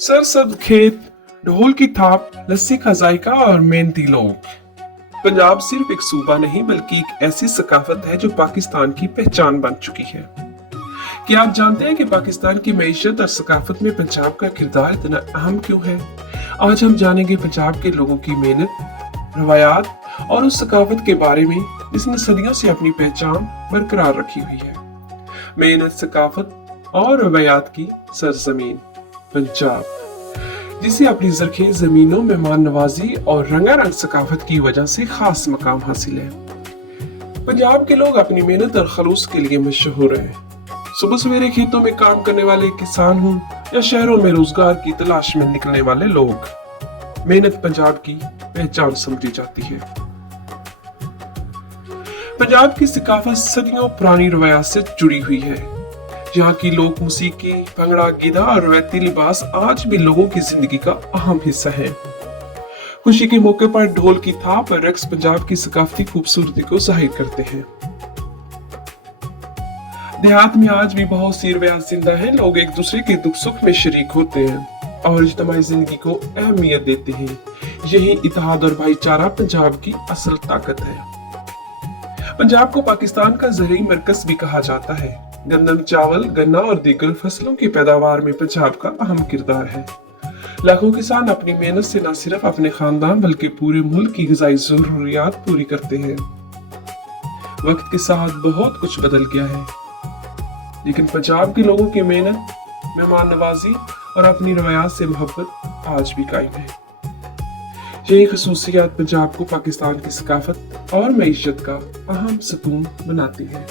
सरसब्ज खेत, ढोल की थाप, लस्सी का जायका और मेहनती लोग। पंजाब सिर्फ एक सूबा नहीं बल्कि एक ऐसी सकाफत है जो पाकिस्तान की पहचान बन चुकी है। क्या आप जानते हैं कि पाकिस्तान की मईशत और सकाफत में पंजाब का किरदार इतना अहम क्यों है? आज हम जानेंगे पंजाब के लोगों की मेहनत, रवायात और उस सकाफत के बारे में जिसने सदियों से अपनी पहचान बरकरार रखी हुई है। मेहनत, सकाफत और रवायात की सरजमीन पंजाब, जिसे अपनी जरखेज जमीनों, मेहमान नवाजी और रंगारंग सकाफत की वजह से खास मकाम हासिल है। पंजाब के लोग अपनी मेहनत और खलूस के लिए मशहूर हैं। सुबह सवेरे खेतों में काम करने वाले किसान हों या शहरों में रोजगार की तलाश में निकलने वाले लोग, मेहनत पंजाब की पहचान समझी जाती है। पंजाब की सकाफत सदियों पुरानी रवायात से जुड़ी हुई है। यहाँ की लोक मौसीकी, भंगड़ा, गिद्धा और रवायती लिबास आज भी लोगों की जिंदगी का अहम हिस्सा है। खुशी के मौके पर ढोल की थाप और रक्स पंजाब की सकाफती खूबसूरती को जाहिर करते हैं। देहात में आज भी बहुत सी रवायात जिंदा है। लोग एक दूसरे के दुख सुख में शरीक होते हैं और इज्तिमाई जिंदगी को अहमियत देते हैं। यही इत्तेहाद और भाईचारा पंजाब की असल ताकत है। पंजाब को पाकिस्तान का ज़रई मरकज भी कहा जाता है। गंदम, चावल, गन्ना और दीगर फसलों की पैदावार में पंजाब का अहम किरदार है। लाखों किसान अपनी मेहनत से न सिर्फ अपने खानदान बल्कि पूरे मुल्क की ग़िज़ाई ज़रूरियात पूरी करते हैं। वक्त के साथ बहुत कुछ बदल गया है, लेकिन पंजाब के लोगों की मेहनत, मेहमान नवाजी और अपनी रवायात से मोहब्बत आज भी कायम है। यही खसूसियात पंजाब को पाकिस्तान की सकाफत और मईशत का अहम सतून बनाती है।